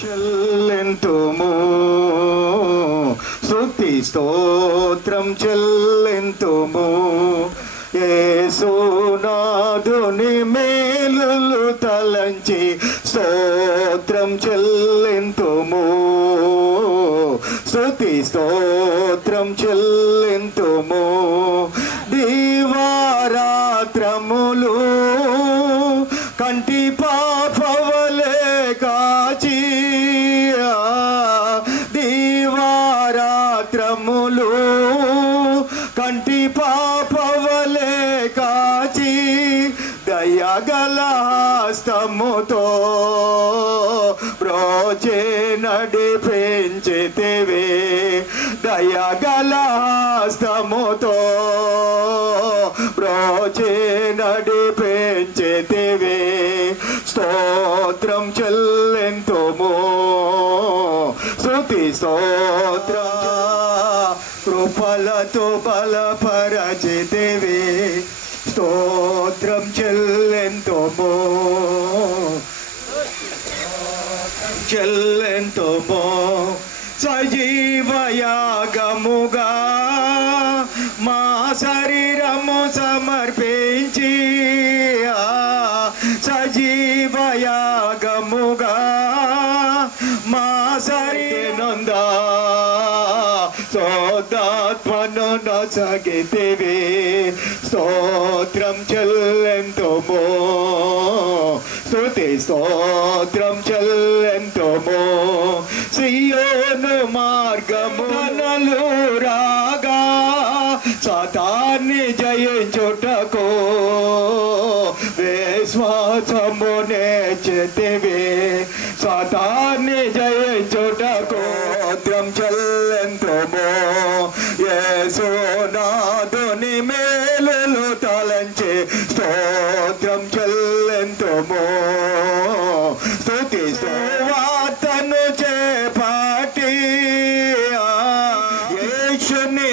చెల్లెంతుము స్తుతి స్తోత్రం చెల్లెంతుము యేసునాథుని మేలులు తలంచి స్తోత్రం చెల్లెంతుము స్తుతి స్తోత్రం చెల్లెంతుము దివారాత్రములు కంటి పాపవలే కాచి దివారాత్రములు కంటి పాపవలే కాచి దయగల హస్తముతో బ్రోచే నడిపించితివి దయగల హస్తముతో బ్రోచే నడిపించితివి స్తోత్రం చెల్లెంతుము స్తుతి స్తోత్రం కృపలతో బలపరచితివి స్తోత్రం చెల్లెంతుము చెల్లెంతుము సజీవయాగముగా మా శరీరము సమర్పించి సజీవయాగముగా మా శరీరందా సోదాత్మను నొసగితివి స్తోత్రం చెల్లెంతుము స్తుతి స్తోత్రం చెల్లెంతుము సియోను మార్గమునలు రాగా సాతాన్ని జయించుటకు విశ్వాసము నేర్చితివి సాతాన్ని జయించుటకు స్తోత్రం చెల్లెంతుము యేసునాథుని మేలులు తలంచి స్తోత్రం చెల్లెంతుము స్తుతి వార్తను చేపట్టి యేసుని